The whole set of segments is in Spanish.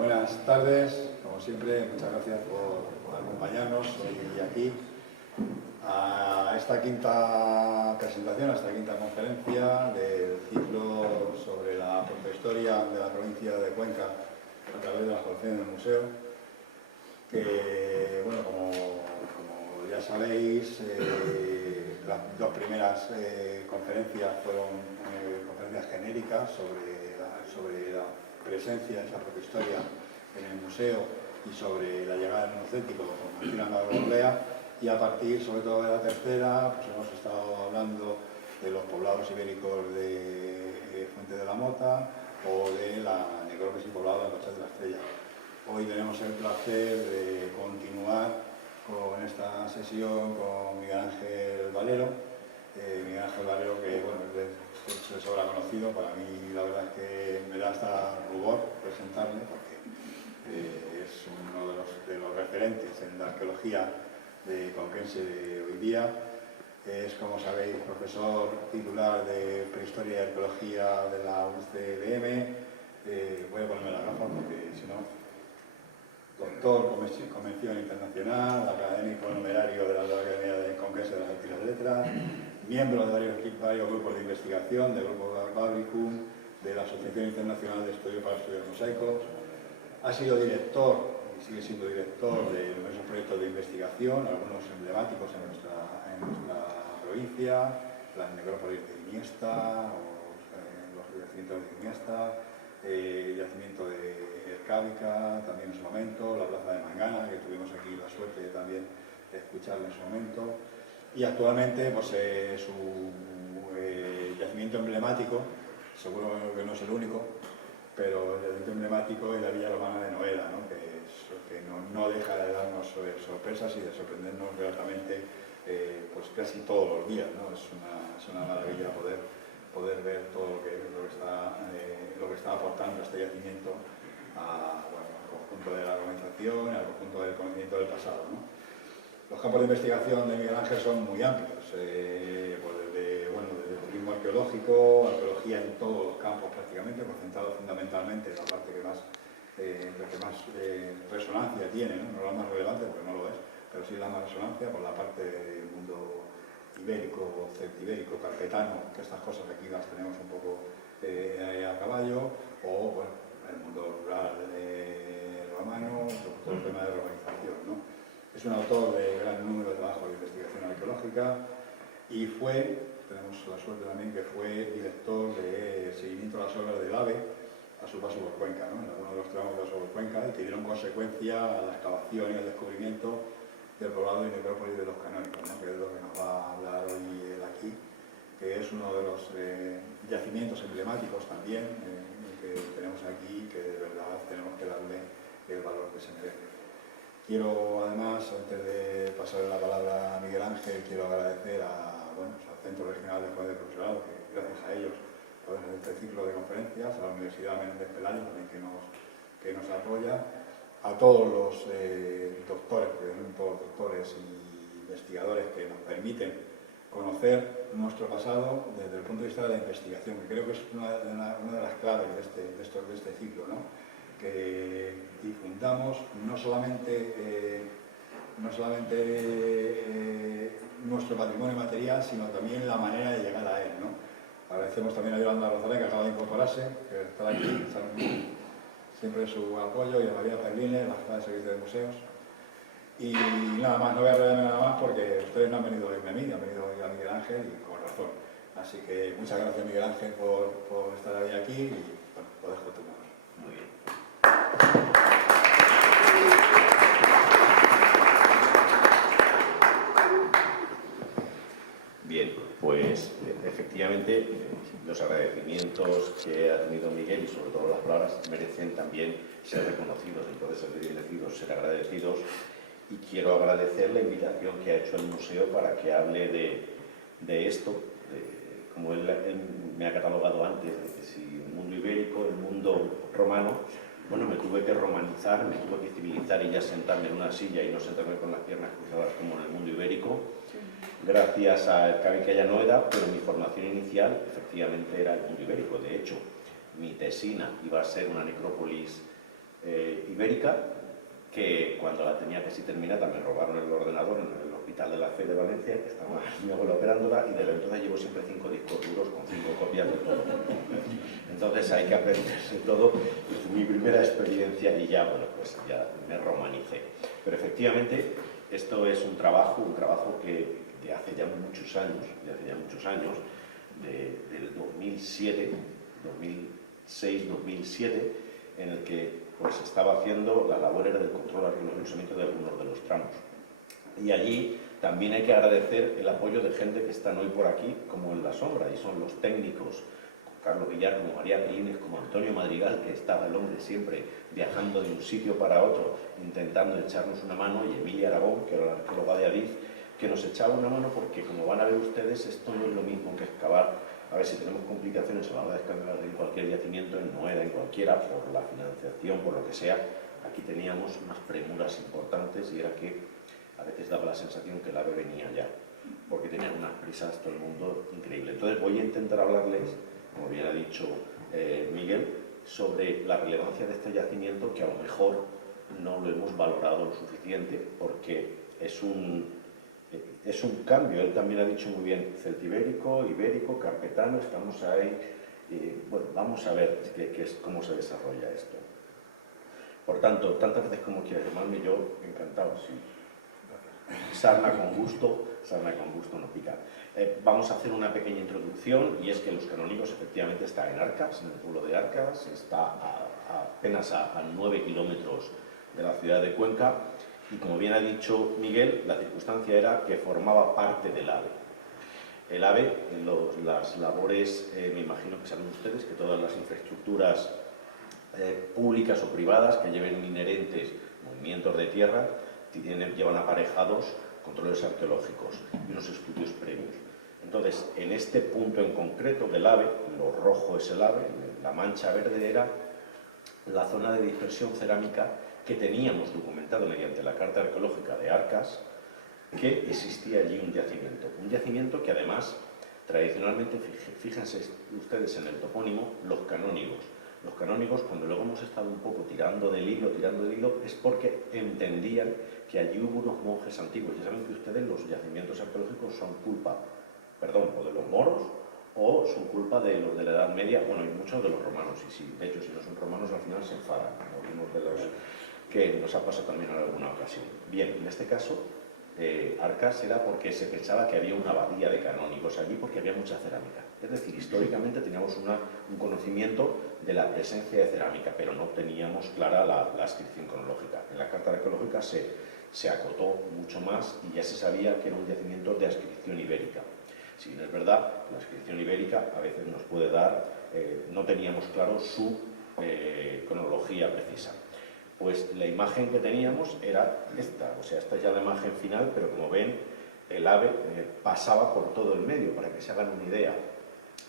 buenas tardes. Como siempre, muchas gracias por acompañarnos hoy aquí a esta quinta presentación, a esta quinta conferencia del ciclo sobre la protohistoria de la provincia de Cuenca a través de las colecciones del museo. Que, bueno, como ya sabéis, las dos primeras conferencias fueron conferencias genéricas sobre la presencia de esa protohistoria en el museo y sobre la llegada del monocéntico con Martín Orlea, y a partir, sobre todo de la tercera, pues hemos estado hablando de los poblados ibéricos de Fuente de la Mota o de la necrópolis y poblado de Cochas de la Estrella. Hoy tenemos el placer de continuar con esta sesión con Miguel Ángel Valero. Miguel Ángel Valero, que bueno, es de sobra conocido. Para mí la verdad es que me da hasta rubor presentarle, porque es uno de los referentes en la arqueología conquense de hoy día. Es, como sabéis, profesor titular de Prehistoria y Arqueología de la UCLM. Voy a ponerme la gafa porque si no... Doctor, Convención Internacional, académico numerario de la Academia de Conquense de las Artes y Letras, miembro de varios grupos de investigación, del Grupo Babricum, de la Asociación Internacional de Estudio para Estudios Mosaicos. Ha sido director, y sigue siendo director, de numerosos proyectos de investigación, algunos emblemáticos en nuestra provincia, las necrópolis de Iniesta, los yacimientos de Iniesta, el yacimiento de Ercábica, también en su momento, la plaza de Mangana, que tuvimos aquí la suerte también de escucharlo en su momento, y actualmente pues, su yacimiento emblemático, seguro que no es el único, pero el yacimiento emblemático es la Villa Romana de Noeda, ¿no? que no deja de darnos sorpresas y de sorprendernos gratamente pues casi todos los días, ¿no? Es una maravilla poder ver todo lo que está aportando este yacimiento al conjunto de la organización y al conjunto del conocimiento del pasado, ¿no? Los campos de investigación de Miguel Ángel son muy amplios, pues desde turismo arqueológico, arqueología en todos los campos prácticamente, concentrado fundamentalmente en la parte que más resonancia tiene, ¿no? No la más relevante porque no lo es, pero sí la más resonancia por la parte del mundo ibérico, celtibérico, carpetano, que estas cosas aquí las tenemos un poco a caballo, o bueno, el mundo rural romano, todo el tema de urbanización, ¿no? Es un autor de gran número de trabajos de investigación arqueológica y tenemos la suerte también que fue director de seguimiento a las obras del AVE a su paso por Cuenca, ¿no? En algunos de los tramos de paso por Cuenca, y que dieron consecuencia a la excavación y al descubrimiento del poblado y necrópolis de los canónicos, ¿no? Que es lo que nos va a hablar hoy él aquí, que es uno de los yacimientos emblemáticos también que tenemos aquí, que de verdad tenemos que darle el valor que se merece. Quiero además, antes de pasar la palabra a Miguel Ángel, quiero agradecer al Centro Regional de Jóvenes de Profesorado, que gracias a ellos podemos hacer este ciclo de conferencias, a la Universidad Menéndez Pelayo también que nos apoya, a todos los doctores, porque son todos doctores y investigadores que nos permiten conocer nuestro pasado desde el punto de vista de la investigación, que creo que es una de las claves de este ciclo, ¿no? Que difundamos no solamente nuestro patrimonio material, sino también la manera de llegar a él, ¿no? Agradecemos también a Yolanda Rosalén, que acaba de incorporarse, que está aquí, siempre su apoyo, y a María Perline, la jefa de servicio de museos. Y nada más, no voy a revelarme nada más porque ustedes no han venido a irme a mí, han venido a ir a Miguel Ángel y con razón. Así que muchas gracias, Miguel Ángel, por estar hoy aquí y bueno, lo dejo tu mano. Muy bien. Bien, pues efectivamente los agradecimientos que ha tenido Miguel y sobre todo las palabras merecen también ser reconocidos, entonces ser bendecidos, ser agradecidos, y quiero agradecer la invitación que ha hecho el museo para que hable de esto, como él me ha catalogado antes, de que si el mundo ibérico, el mundo romano, bueno, me tuve que romanizar, me tuve que civilizar y ya sentarme en una silla y no sentarme con las piernas cruzadas como en el mundo ibérico, gracias a Ercábica y a Noeda, pero mi formación inicial efectivamente era el mundo ibérico. De hecho, mi tesina iba a ser una necrópolis ibérica, que cuando la tenía casi terminada me robaron el ordenador en el Hospital de la Fe de Valencia, que estaba mi abuelo operándola, y desde entonces llevo siempre 5 discos duros con 5 copias de todo. Entonces hay que aprenderse todo, y fue mi primera experiencia y ya, bueno, pues ya me romanicé. Pero efectivamente esto es un trabajo que de hace ya muchos años, del 2007, 2006, 2007, en el que pues estaba haciendo la labor era del control arqueológico de algunos de los tramos. Y allí también hay que agradecer el apoyo de gente que están hoy por aquí, como en la sombra, y son los técnicos, como Carlos Villar, como María Belínez, como Antonio Madrigal, que estaba el hombre siempre viajando de un sitio para otro, intentando echarnos una mano, y Emilia Aragón, que era la arqueóloga de Adif, que nos echaba una mano porque, como van a ver ustedes, esto no es lo mismo que excavar. A ver, si tenemos complicaciones a la hora de excavar en cualquier yacimiento, en Noeda, en cualquiera, por la financiación, por lo que sea, aquí teníamos unas premuras importantes, y era que a veces daba la sensación que el AVE venía ya, porque tenían unas prisas todo el mundo increíble. Entonces voy a intentar hablarles, como bien ha dicho Miguel, sobre la relevancia de este yacimiento, que a lo mejor no lo hemos valorado lo suficiente, porque es un cambio. Él también ha dicho muy bien celtibérico, ibérico, carpetano, estamos ahí. Bueno, vamos a ver cómo se desarrolla esto. Por tanto, tantas veces como quiera llamarme, yo encantado, sí. Sarna con gusto no pica. Vamos a hacer una pequeña introducción, y es que Los Canónigos efectivamente está en Arcas, en el pueblo de Arcas, está apenas a 9 kilómetros de la ciudad de Cuenca, y como bien ha dicho Miguel, la circunstancia era que formaba parte del AVE. El AVE, las labores, me imagino que saben ustedes que todas las infraestructuras públicas o privadas que lleven inherentes movimientos de tierra llevan aparejados controles arqueológicos y unos estudios previos. Entonces, en este punto en concreto del AVE, lo rojo es el AVE, la mancha verde era la zona de dispersión cerámica que teníamos documentado mediante la Carta Arqueológica de Arcas, que existía allí un yacimiento que además, tradicionalmente, fíjense ustedes en el topónimo, los canónigos, cuando luego hemos estado un poco tirando del hilo, es porque entendían que allí hubo unos monjes antiguos. Ya saben que ustedes los yacimientos arqueológicos son culpa, o de los moros, o son culpa de los de la Edad Media, bueno, y muchos de los romanos, y sí, de hecho, si no son romanos, al final se enfadan, algunos de los que nos ha pasado también en alguna ocasión. Bien, en este caso, Arcas era porque se pensaba que había una abadía de canónigos allí, porque había mucha cerámica. Es decir, históricamente teníamos un conocimiento de la presencia de cerámica, pero no teníamos clara la ascripción cronológica. En la Carta Arqueológica se acotó mucho más, y ya se sabía que era un yacimiento de ascripción ibérica. Si bien es verdad, la ascripción ibérica a veces nos puede dar, no teníamos claro su cronología precisa. Pues la imagen que teníamos era esta, o sea, esta es ya la imagen final, pero como ven, el AVE pasaba por todo el medio, para que se hagan una idea.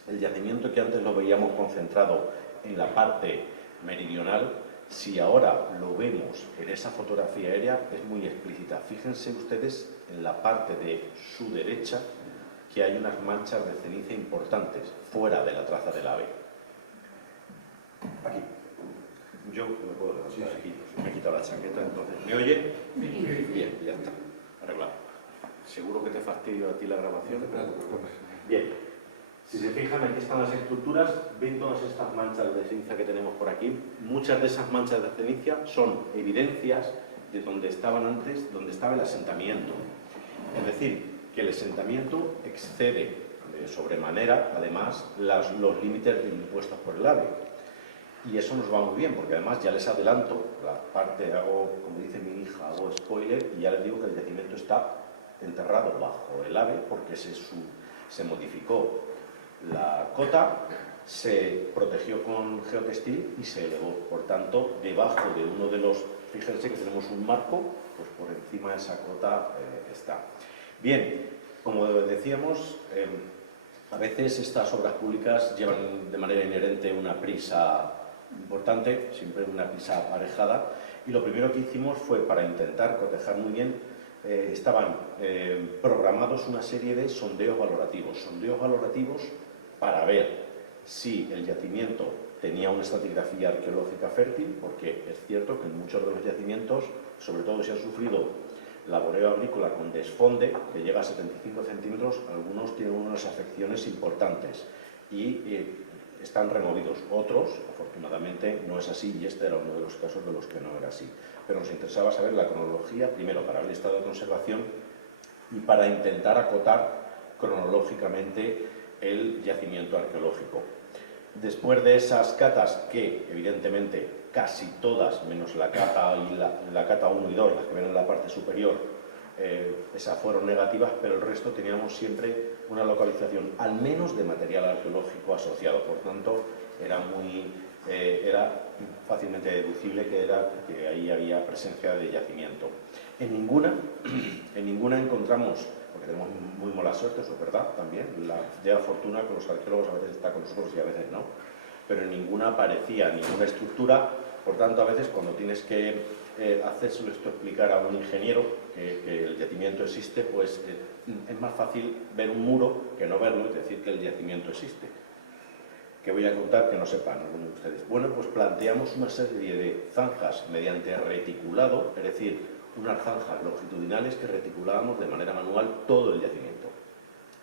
El yacimiento que antes lo veíamos concentrado en la parte meridional, si ahora lo vemos en esa fotografía aérea, es muy explícita. Fíjense ustedes en la parte de su derecha que hay unas manchas de ceniza importantes fuera de la traza del AVE. Aquí. Yo me puedo levantar aquí, me he quitado la chaqueta, entonces. ¿Me oye? Bien, ya está, arreglado. Seguro que te fastidio a ti la grabación. Bien, si se fijan, aquí están las estructuras, ven todas estas manchas de ceniza que tenemos por aquí. Muchas de esas manchas de ceniza son evidencias de donde estaban antes, donde estaba el asentamiento. Es decir, que el asentamiento excede de sobremanera, además, los límites impuestos por el AVE. Y eso nos va muy bien, porque además ya les adelanto, la parte, como dice mi hija, hago spoiler, y ya les digo que el yacimiento está enterrado bajo el AVE, porque se modificó la cota, se protegió con geotextil y se elevó. Por tanto, debajo de uno de los, fíjense que tenemos un marco, pues por encima de esa cota está. Bien, como decíamos, a veces estas obras públicas llevan de manera inherente una prisa importante, siempre una prisa aparejada, y lo primero que hicimos fue, para intentar cotejar muy bien, estaban programados una serie de sondeos valorativos para ver si el yacimiento tenía una estratigrafía arqueológica fértil, porque es cierto que en muchos de los yacimientos, sobre todo si han sufrido laboreo agrícola con desfonde, que llega a 75 centímetros, algunos tienen unas afecciones importantes y están removidos. Otros, afortunadamente, no es así, y este era uno de los casos de los que no era así. Pero nos interesaba saber la cronología, primero para el estado de conservación y para intentar acotar cronológicamente el yacimiento arqueológico. Después de esas catas, que evidentemente casi todas, menos la cata y la cata 1 y 2, las que ven en la parte superior, esas fueron negativas, pero el resto teníamos siempre una localización, al menos de material arqueológico asociado. Por tanto, era fácilmente deducible que ahí había presencia de yacimiento. En ninguna encontramos, porque tenemos muy mala suerte, eso es verdad también, la fortuna con los arqueólogos a veces está con nosotros y a veces no, pero en ninguna aparecía ninguna estructura. Por tanto, a veces cuando tienes que hacérselo esto explicar a un ingeniero que el yacimiento existe, pues es más fácil ver un muro que no verlo y decir que el yacimiento existe. ¿Qué voy a contar que no sepan algunos de ustedes? Bueno, pues planteamos una serie de zanjas mediante reticulado, es decir, unas zanjas longitudinales que reticulábamos de manera manual todo el yacimiento.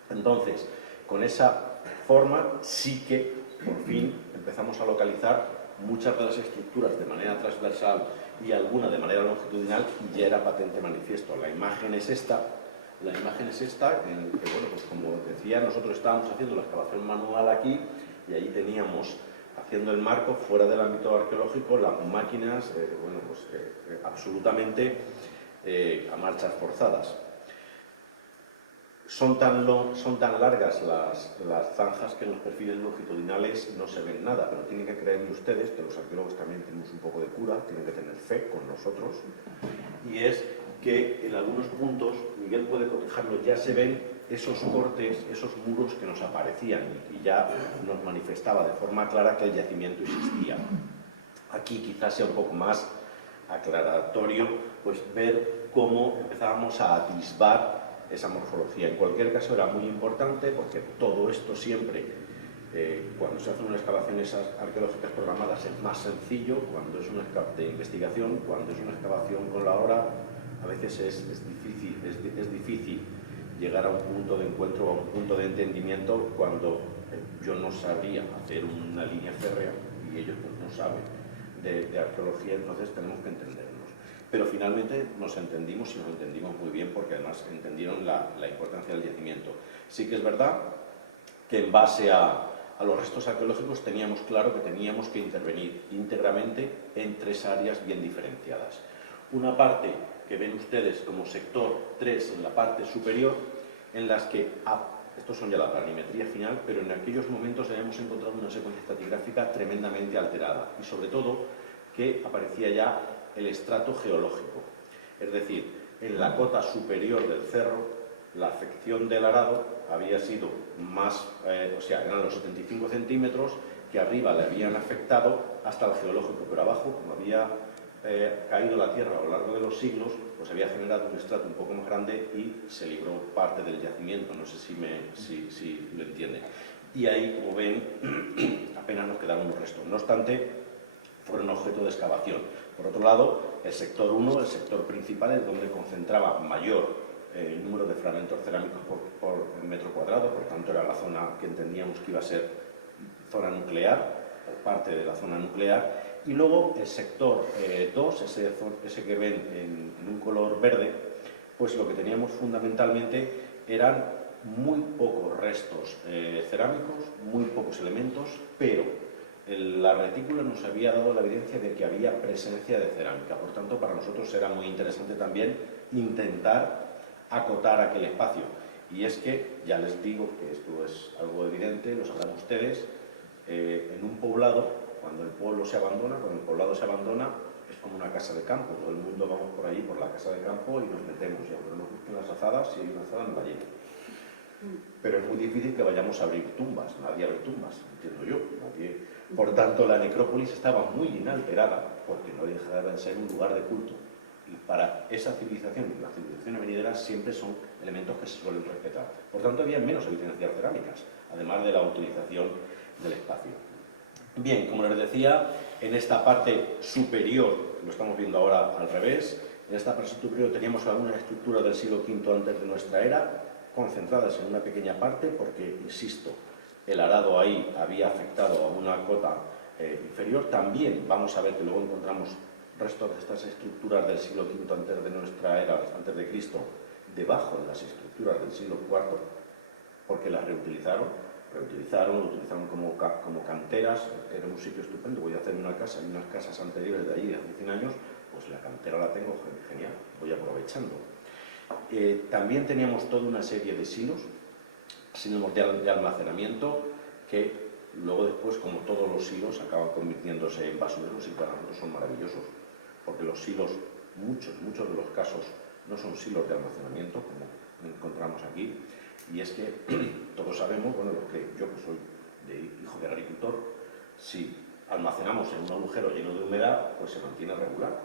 Entonces, con esa forma sí que, por fin, empezamos a localizar muchas de las estructuras de manera transversal y alguna de manera longitudinal, ya era patente manifiesto. La imagen es esta, en que, bueno, pues como decía, nosotros estábamos haciendo la excavación manual aquí y ahí teníamos, haciendo el marco fuera del ámbito arqueológico, las máquinas, absolutamente a marchas forzadas. Son tan largas las zanjas que en los perfiles longitudinales no se ven nada, pero tienen que creerme ustedes, que los arqueólogos también tenemos un poco de cura, tienen que tener fe con nosotros, y es que en algunos puntos, Miguel puede cotejarlo, ya se ven esos cortes, esos muros que nos aparecían y ya nos manifestaba de forma clara que el yacimiento existía. Aquí quizás sea un poco más aclaratorio, pues ver cómo empezábamos a atisbar esa morfología. En cualquier caso era muy importante porque todo esto siempre, cuando se hacen unas excavaciones arqueológicas programadas, es más sencillo. Cuando es una de investigación, cuando es una excavación con la hora, a veces es difícil llegar a un punto de encuentro o a un punto de entendimiento cuando yo no sabría hacer una línea férrea y ellos pues no saben de arqueología, entonces tenemos que entendernos. Pero finalmente nos entendimos y nos entendimos muy bien porque además entendieron la importancia del yacimiento. Sí que es verdad que en base a los restos arqueológicos teníamos claro que teníamos que intervenir íntegramente en tres áreas bien diferenciadas. Una parte que ven ustedes como sector 3 en la parte superior, en las que, estos son ya la planimetría final, pero en aquellos momentos habíamos encontrado una secuencia estratigráfica tremendamente alterada y sobre todo que aparecía ya el estrato geológico. Es decir, en la cota superior del cerro, la afección del arado había sido más, eran los 75 centímetros, que arriba le habían afectado hasta el geológico, pero abajo, como había caído la tierra a lo largo de los siglos, pues había generado un estrato un poco más grande y se libró parte del yacimiento. No sé si lo entienden. Y ahí, como ven, apenas nos quedaron unos restos. No obstante, fueron objeto de excavación. Por otro lado, el sector 1, el sector principal, es donde concentraba mayor número de fragmentos cerámicos por metro cuadrado, por tanto era la zona que entendíamos que iba a ser zona nuclear, parte de la zona nuclear. Y luego el sector 2, ese que ven en un color verde, pues lo que teníamos fundamentalmente eran muy pocos restos cerámicos, muy pocos elementos, pero la retícula nos había dado la evidencia de que había presencia de cerámica. Por tanto, para nosotros era muy interesante también intentar acotar aquel espacio. Y es que, ya les digo que esto es algo evidente, lo sabrán ustedes, en un poblado, cuando el pueblo se abandona, cuando el poblado se abandona, es como una casa de campo. Todo el mundo vamos por ahí, por la casa de campo, y nos metemos. Y aunque nos gusten las azadas, si hay una azada, nos la llevan. Pero es muy difícil que vayamos a abrir tumbas. Nadie abre tumbas, entiendo yo. Por tanto, la necrópolis estaba muy inalterada, porque no dejaba de ser un lugar de culto. Y para esa civilización, las civilizaciones venideras, siempre son elementos que se suelen respetar. Por tanto, había menos evidencias cerámicas, además de la utilización del espacio. Bien, como les decía, en esta parte superior, lo estamos viendo ahora al revés, en esta parte superior teníamos algunas estructuras del siglo V antes de nuestra era, concentradas en una pequeña parte, porque, insisto, el arado ahí había afectado a una cota inferior. También vamos a ver que luego encontramos restos de estas estructuras del siglo V antes de nuestra era, antes de Cristo, debajo de las estructuras del siglo IV, porque las reutilizaron, lo utilizaron como canteras. Era un sitio estupendo. Voy a hacer una casa, y unas casas anteriores de allí, de hace 100 años, pues la cantera la tengo genial, voy aprovechando. También teníamos toda una serie de silos de almacenamiento, que luego después, como todos los silos, acaban convirtiéndose en basureros, y para nosotros son maravillosos, porque los silos, muchos de los casos, no son silos de almacenamiento, como encontramos aquí. Y es que todos sabemos, bueno, yo que soy hijo de agricultor, si almacenamos en un agujero lleno de humedad, pues se mantiene regular.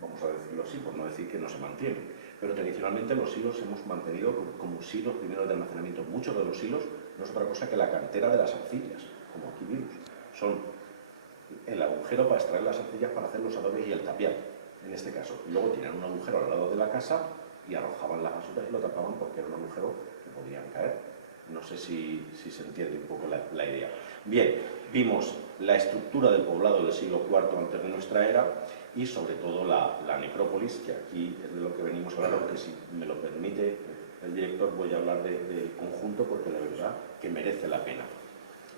Vamos a decirlo así, por no decir que no se mantiene. Pero tradicionalmente los silos hemos mantenido como silos primeros de almacenamiento. Muchos de los silos no es otra cosa que la cantera de las arcillas, como aquí vimos. Son el agujero para extraer las arcillas para hacer los adobes y el tapial, en este caso. Y luego tienen un agujero al lado de la casa y arrojaban las basuras y lo tapaban, porque era un agujero que podían caer. No sé si se entiende un poco la idea. Bien, vimos la estructura del poblado del siglo IV antes de nuestra era, y sobre todo la necrópolis, que aquí es de lo que venimos a hablar, aunque si me lo permite el director voy a hablar del conjunto, porque la verdad que merece la pena.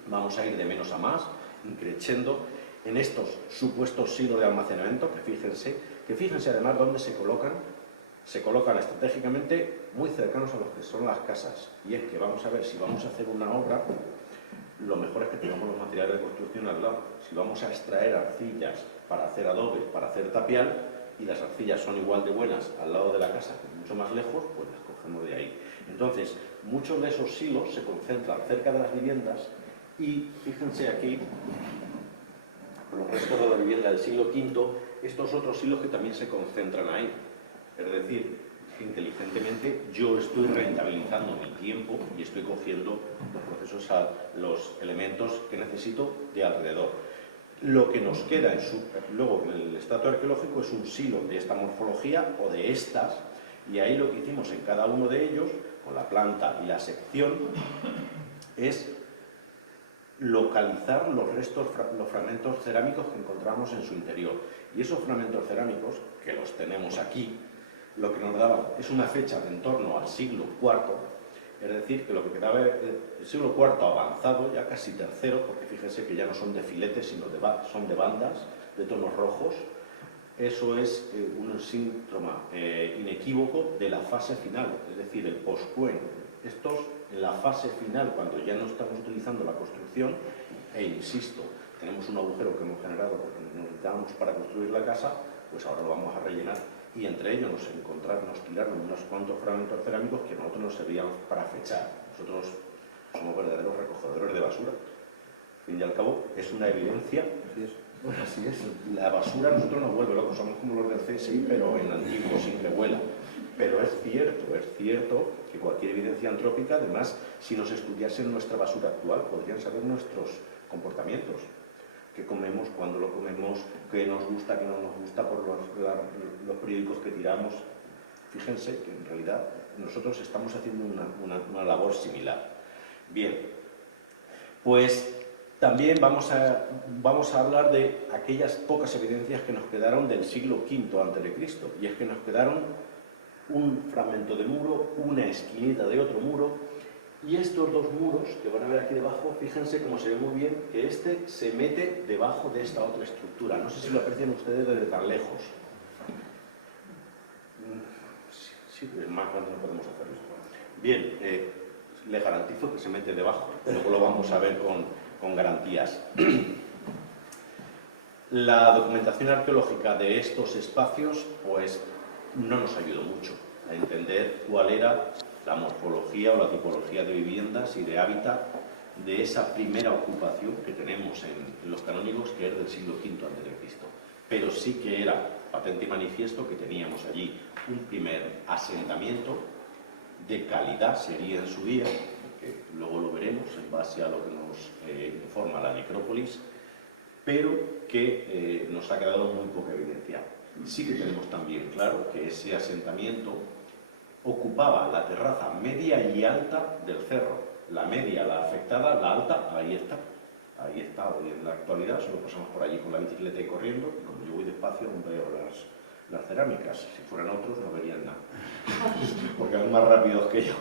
Vamos a ir de menos a más, increciendo en estos supuestos silos de almacenamiento, que fíjense además dónde se colocan estratégicamente muy cercanos a los que son las casas. Y es que vamos a ver, si vamos a hacer una obra, lo mejor es que tengamos los materiales de construcción al lado. Si vamos a extraer arcillas para hacer adobe, para hacer tapial, y las arcillas son igual de buenas al lado de la casa, que mucho más lejos, pues las cogemos de ahí. Entonces, muchos de esos silos se concentran cerca de las viviendas, y fíjense aquí, los restos de la vivienda del siglo V, estos otros silos que también se concentran ahí. Es decir, inteligentemente yo estoy rentabilizando mi tiempo y estoy cogiendo los procesos, los elementos que necesito de alrededor. Lo que nos queda luego en el estrato arqueológico es un silo de esta morfología o de estas, y ahí lo que hicimos en cada uno de ellos, con la planta y la sección, es localizar los fragmentos cerámicos que encontramos en su interior. Y esos fragmentos cerámicos, que los tenemos aquí, lo que nos daban es una fecha de en torno al siglo IV, es decir, que lo que quedaba el siglo IV avanzado, ya casi tercero, porque fíjense que ya no son de filetes, sino son de bandas, de tonos rojos. Eso es un síntoma inequívoco de la fase final, es decir, el post-Cuen. Estos, en la fase final, cuando ya no estamos utilizando la construcción, insisto, tenemos un agujero que hemos generado porque nos necesitábamos para construir la casa, pues ahora lo vamos a rellenar. Y entre ellos nos tiraron unos cuantos fragmentos cerámicos que a nosotros nos servían para fechar. Nosotros somos verdaderos recogedores de basura. Al fin y al cabo, es una evidencia. Así es. La basura a nosotros nos vuelve locos. Somos como los del CSI, pero en antiguo, sin revuela. Pero es cierto que cualquier evidencia antrópica, además, si nos estudiasen nuestra basura actual, podrían saber nuestros comportamientos. Qué comemos, cuándo lo comemos, qué nos gusta, qué no nos gusta, por los periódicos que tiramos. Fíjense que en realidad nosotros estamos haciendo una labor similar. Bien, pues también vamos a hablar de aquellas pocas evidencias que nos quedaron del siglo V a.C., y es que nos quedaron un fragmento de muro, una esquinita de otro muro, y estos dos muros que van a ver aquí debajo, fíjense cómo se ve muy bien que este se mete debajo de esta otra estructura. No sé si lo aprecian ustedes desde tan lejos. Sí, más grande no podemos hacerlo. Bien, les garantizo que se mete debajo. Luego lo vamos a ver con garantías. La documentación arqueológica de estos espacios, pues, no nos ayudó mucho a entender cuál era la morfología o la tipología de viviendas y de hábitat de esa primera ocupación que tenemos en los canónigos, que es del siglo V a.C. Pero sí que era patente y manifiesto que teníamos allí un primer asentamiento de calidad, sería en su día, que luego lo veremos en base a lo que nos informa la necrópolis, pero que nos ha quedado muy poca evidencia. Sí que tenemos también claro que ese asentamiento ocupaba la terraza media y alta del cerro. La media, la afectada, la alta, ahí está. Ahí está, hoy en la actualidad solo pasamos por allí con la bicicleta y corriendo, y como yo voy despacio aún veo las cerámicas. Si fueran otros no verían nada, porque van más rápidos que yo.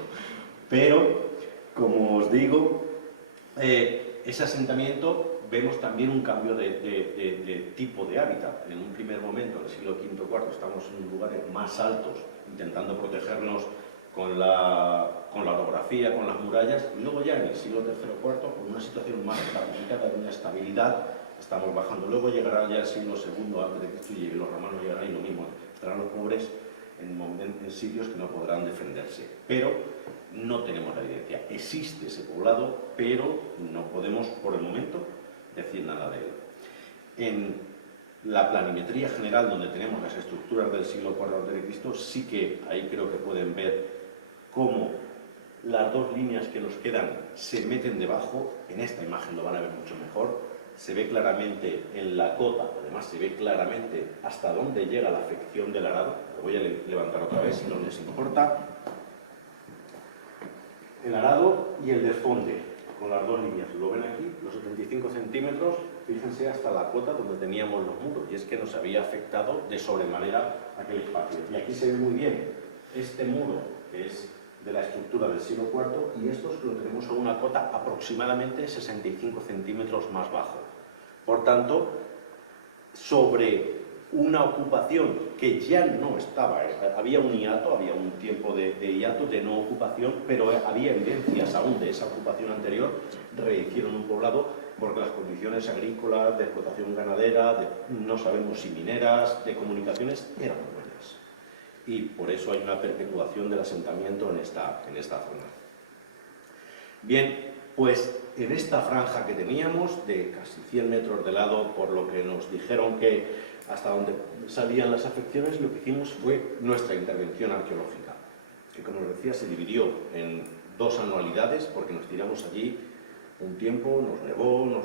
Pero, como os digo, ese asentamiento vemos también un cambio de tipo de hábitat. En un primer momento, en el siglo V-IV, estamos en lugares más altos, intentando protegernos con la orografía, con las murallas, y luego ya en el siglo III-IV, con una situación más estabilizada, de una estabilidad, estamos bajando. Luego llegará ya el siglo II a.C. y los romanos llegarán y lo mismo, estarán los pobres en sitios que no podrán defenderse. Pero no tenemos la evidencia. Existe ese poblado, pero no podemos, por el momento, decir nada de él. En la planimetría general, donde tenemos las estructuras del siglo IV a.C., sí que ahí creo que pueden ver cómo las dos líneas que nos quedan se meten debajo. En esta imagen lo van a ver mucho mejor. Se ve claramente en la cota, además se ve claramente hasta dónde llega la afección del arado. Lo voy a levantar otra vez si no les importa. El arado y el desfonde, con las dos líneas. Lo ven aquí, los 75 centímetros, fíjense hasta la cota donde teníamos los muros, y es que nos había afectado de sobremanera aquel espacio. Y aquí se ve muy bien este muro, que es de la estructura del siglo IV, y estos lo tenemos a una cota aproximadamente 65 centímetros más bajo. Por tanto, sobre una ocupación que ya no estaba, había un hiato, había un tiempo de hiato, de no ocupación, pero había evidencias aún de esa ocupación anterior. Rehicieron un poblado porque las condiciones agrícolas, de explotación ganadera, no sabemos si mineras, de comunicaciones, eran buenas. Y por eso hay una perpetuación del asentamiento en esta zona. Bien, pues en esta franja que teníamos, de casi 100 metros de lado, por lo que nos dijeron que hasta donde salían las afecciones, lo que hicimos fue nuestra intervención arqueológica, que, como os decía, se dividió en 2 anualidades, porque nos tiramos allí un tiempo, nos nevó, bueno,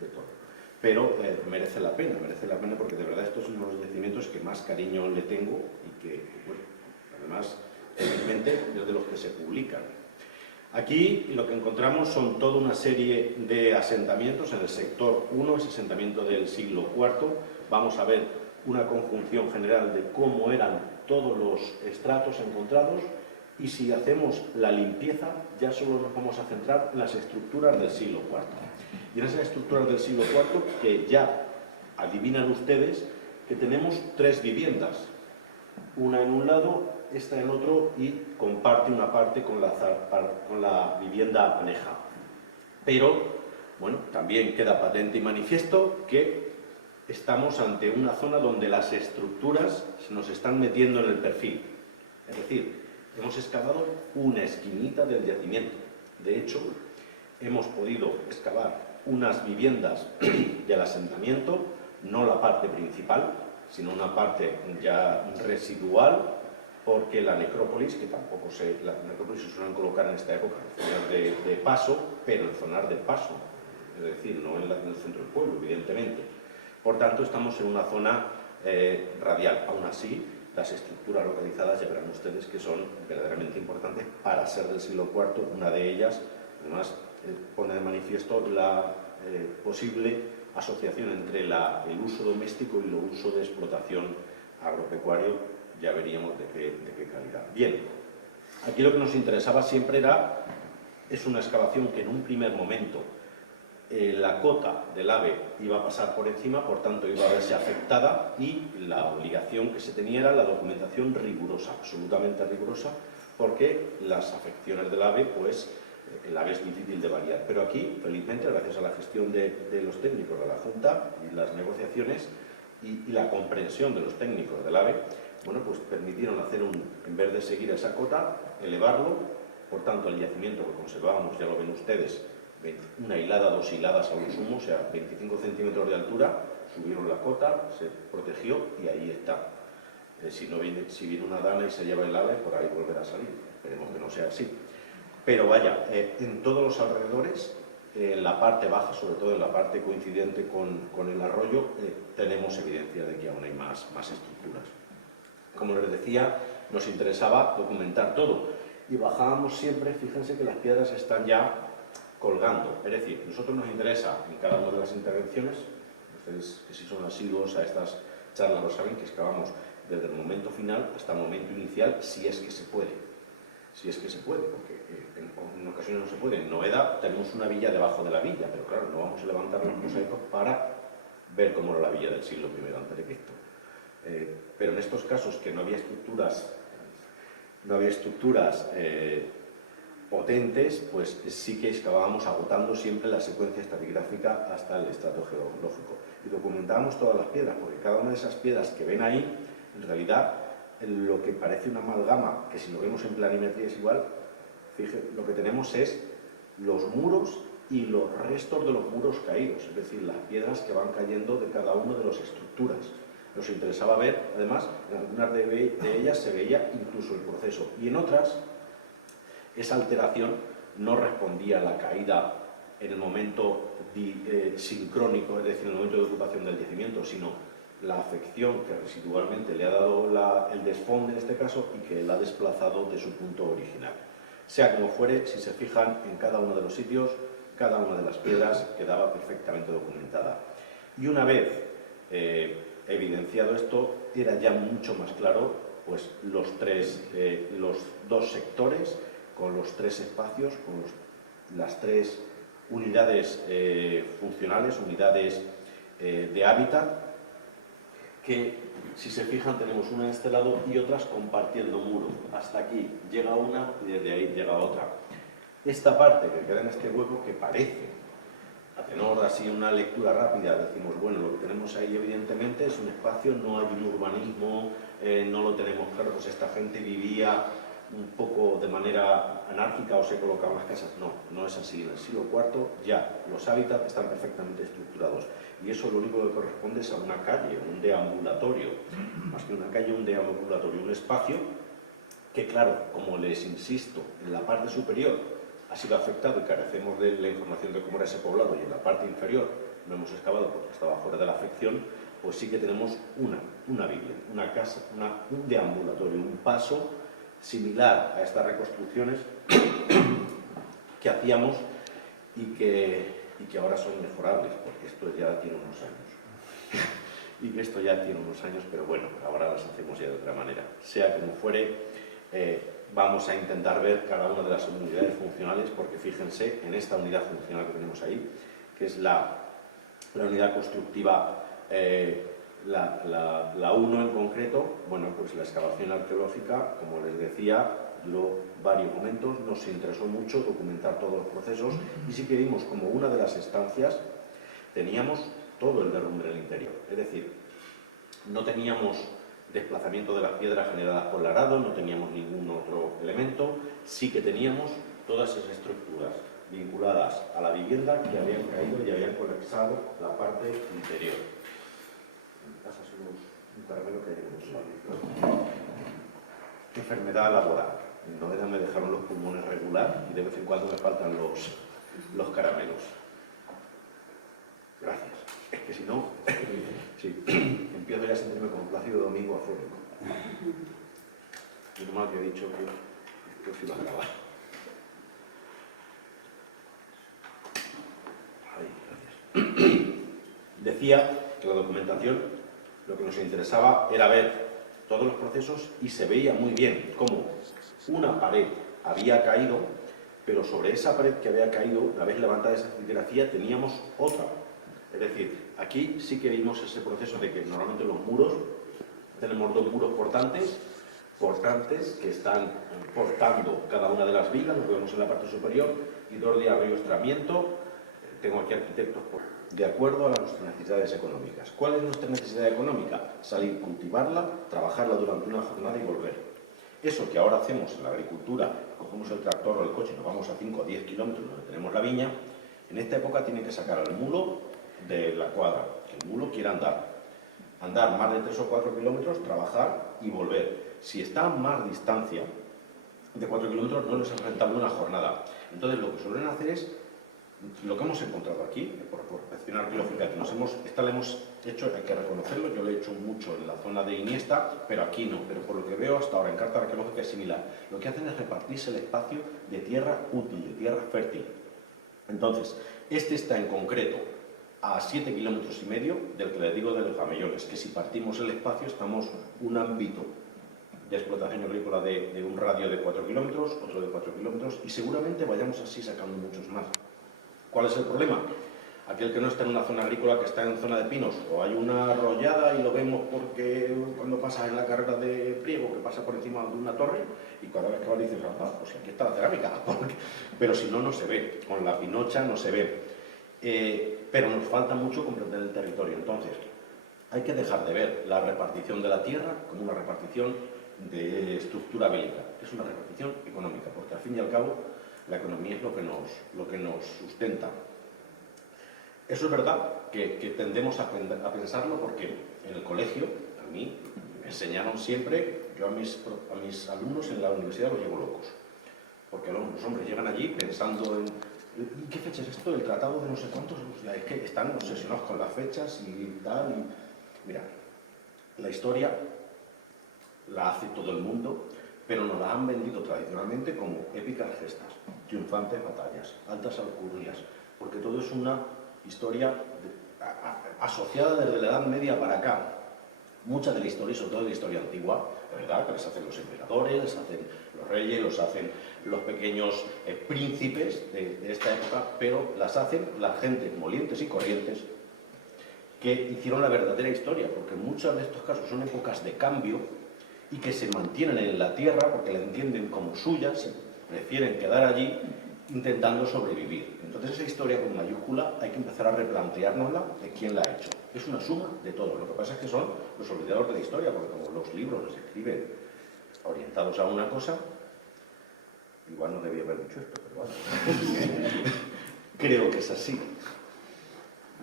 de todo. Pero merece la pena porque de verdad estos son unos yacimientos que más cariño le tengo y que, bueno, además, felizmente es de los que se publican. Aquí lo que encontramos son toda una serie de asentamientos. En el sector 1, ese asentamiento del siglo IV, vamos a ver una conjunción general de cómo eran todos los estratos encontrados, y si hacemos la limpieza ya solo nos vamos a centrar en las estructuras del siglo IV. Y en esas estructuras del siglo IV, que ya adivinan ustedes que tenemos 3 viviendas, una en un lado, esta en otro, y comparte una parte con la vivienda aneja. Pero, bueno, también queda patente y manifiesto que estamos ante una zona donde las estructuras se nos están metiendo en el perfil. Es decir, hemos excavado una esquinita del yacimiento. De hecho, hemos podido excavar unas viviendas del asentamiento, no la parte principal, sino una parte ya residual, porque la necrópolis, que tampoco la necrópolis se suelen colocar en esta época en zonas de paso, pero en zonas de paso, es decir, no en el centro del pueblo, evidentemente. Por tanto, estamos en una zona radial. Aún así, las estructuras localizadas ya verán ustedes que son verdaderamente importantes para ser del siglo IV. Una de ellas, además, pone de manifiesto la posible asociación entre el uso doméstico y el uso de explotación agropecuario. Ya veríamos de qué calidad. Bien, aquí lo que nos interesaba siempre es una excavación que en un primer momento la cota del AVE iba a pasar por encima, por tanto iba a verse afectada, y la obligación que se tenía era la documentación rigurosa, absolutamente rigurosa, porque las afecciones del AVE, pues el AVE es difícil de variar. Pero aquí, felizmente, gracias a la gestión de los técnicos de la Junta y las negociaciones y la comprensión de los técnicos del AVE, bueno, pues permitieron hacer en vez de seguir esa cota, elevarlo. Por tanto, el yacimiento que conservábamos, ya lo ven ustedes, una hilada, 2 hiladas a lo sumo, o sea, 25 centímetros de altura, subieron la cota, se protegió y ahí está. Si viene una dana y se lleva el AVE, por ahí volverá a salir. Esperemos que no sea así. Pero vaya, en todos los alrededores, en la parte baja, sobre todo en la parte coincidente con el arroyo, tenemos evidencia de que aún hay más estructuras. Como les decía, nos interesaba documentar todo y bajábamos siempre, fíjense que las piedras están ya colgando, es decir, a nosotros nos interesa en cada una de las intervenciones, ustedes que si son asiduos a estas charlas lo saben, que excavamos desde el momento final hasta el momento inicial, si es que se puede, porque en ocasiones no se puede. En Noeda tenemos una villa debajo de la villa, pero claro, no vamos a levantar los mosaicos para ver cómo era la villa del siglo I a.C. Pero en estos casos que no había estructuras potentes, pues sí que excavábamos agotando siempre la secuencia estratigráfica hasta el estrato geológico. Y documentábamos todas las piedras, porque cada una de esas piedras que ven ahí, en realidad, lo que parece una amalgama, que si lo vemos en planimetría es igual, fíjense, lo que tenemos es los muros y los restos de los muros caídos, es decir, las piedras que van cayendo de cada una de las estructuras. Nos interesaba ver, además, en algunas de ellas se veía incluso el proceso, y en otras, esa alteración no respondía a la caída en el momento sincrónico, es decir, en el momento de ocupación del yacimiento, sino la afección que residualmente le ha dado el desfonde en este caso y que la ha desplazado de su punto original. Sea como fuere, si se fijan en cada uno de los sitios, cada una de las piedras quedaba perfectamente documentada. Y una vez evidenciado esto, era ya mucho más claro pues, los dos sectores, con los tres espacios, con las tres unidades funcionales, unidades de hábitat, que si se fijan tenemos una en este lado y otras compartiendo muro. Hasta aquí llega una y desde ahí llega otra. Esta parte que queda en este hueco, que parece, a tenor así una lectura rápida, decimos, bueno, lo que tenemos ahí evidentemente es un espacio, no hay un urbanismo, no lo tenemos claro, pues esta gente vivía un poco de manera anárquica o se colocaban las casas. No, no es así. En el siglo IV ya los hábitats están perfectamente estructurados y eso lo único que corresponde es a una calle, un deambulatorio, más que una calle, un deambulatorio, un espacio que, claro, como les insisto, en la parte superior ha sido afectado y carecemos de la información de cómo era ese poblado, y en la parte inferior no hemos excavado porque estaba fuera de la afección, pues sí que tenemos una Biblia, una casa, un deambulatorio, un paso similar a estas reconstrucciones que hacíamos y que ahora son mejorables, porque esto ya tiene unos años. Y que esto ya tiene unos años, pero bueno, ahora las hacemos ya de otra manera. Sea como fuere, vamos a intentar ver cada una de las unidades funcionales, porque fíjense en esta unidad funcional que tenemos ahí, que es la unidad constructiva, la 1 en concreto. Bueno, pues la excavación arqueológica, como les decía, duró varios momentos, nos interesó mucho documentar todos los procesos y sí que vimos como una de las estancias teníamos todo el derrumbe del interior, es decir, no teníamos desplazamiento de las piedras generadas por el arado, no teníamos ningún otro elemento, sí que teníamos todas esas estructuras vinculadas a la vivienda que habían caído y habían colapsado la parte interior. En casa somos un caramelo que hay en el enfermedad laboral. En Noeda me dejaron los pulmones regular y de vez en cuando me faltan los caramelos. Gracias. Es que si no, sí, empiezo ya a sentirme como Plácido Domingo afónico. Menos mal que he dicho que esto se iba a grabar. Ahí, gracias. Decía que la documentación, lo que nos interesaba era ver todos los procesos y se veía muy bien cómo una pared había caído, pero sobre esa pared que había caído, una vez levantada esa estratigrafía, teníamos otra. Es decir, aquí sí que vimos ese proceso de que normalmente los muros, tenemos dos muros portantes que están portando cada una de las vigas, lo que vemos en la parte superior, y dos de arroyostramiento. Tengo aquí arquitectos de acuerdo a nuestras necesidades económicas. ¿Cuál es nuestra necesidad económica? Salir, cultivarla, trabajarla durante una jornada y volver. Eso que ahora hacemos en la agricultura, cogemos el tractor o el coche y nos vamos a 5 o 10 kilómetros donde tenemos la viña, en esta época tienen que sacar al mulo de la cuadra, que el mulo quiera andar más de 3 o 4 kilómetros, trabajar y volver. Si está a más distancia, de 4 kilómetros no les es rentable una jornada. Entonces lo que suelen hacer es, lo que hemos encontrado aquí, por prospección arqueológica que esta la hemos hecho, hay que reconocerlo, yo lo he hecho mucho en la zona de Iniesta, pero aquí no, pero por lo que veo hasta ahora en carta arqueológica es similar. Lo que hacen es repartirse el espacio de tierra útil, de tierra fértil. Entonces, este está en concreto a 7,5 kilómetros del que le digo de los Jamellones, que si partimos el espacio estamos un ámbito de explotación agrícola de un radio de 4 kilómetros, otro de 4 kilómetros, y seguramente vayamos así sacando muchos más. ¿Cuál es el problema? Aquel que no está en una zona agrícola, que está en zona de pinos, o hay una arrollada y lo vemos porque cuando pasa en la carrera de Priego, que pasa por encima de una torre, y cada vez que va dices, pues aquí está la cerámica, pero si no, no se ve, con la pinocha no se ve. Pero nos falta mucho comprender el territorio, entonces hay que dejar de ver la repartición de la tierra como una repartición de estructura bélica, es una repartición económica, porque al fin y al cabo la economía es lo que nos sustenta. Eso es verdad que tendemos a pensarlo porque en el colegio, a mí, me enseñaron siempre, yo a mis alumnos en la universidad los llevo locos, porque los hombres llegan allí pensando en ¿y qué fecha es esto? El tratado de no sé cuántos, o sea, es que están obsesionados con las fechas y tal. Mira, la historia la hace todo el mundo, pero nos la han vendido tradicionalmente como épicas gestas, triunfantes batallas, altas alcurnias, porque todo es una historia asociada desde la Edad Media para acá. Mucha de la historia, sobre todo de la historia antigua, de verdad, que les hacen los emperadores, les hacen los reyes, los hacen los pequeños príncipes de esta época, pero las hacen la gente molientes y corrientes que hicieron la verdadera historia, porque en muchos de estos casos son épocas de cambio y que se mantienen en la tierra porque la entienden como suya, se prefieren quedar allí intentando sobrevivir. Entonces esa historia con mayúscula hay que empezar a replanteárnosla de quién la ha hecho. Es una suma de todo. Lo que pasa es que son los olvidadores de la historia, porque como los libros los escriben orientados a una cosa, igual no debía haber dicho esto, pero bueno. Creo que es así.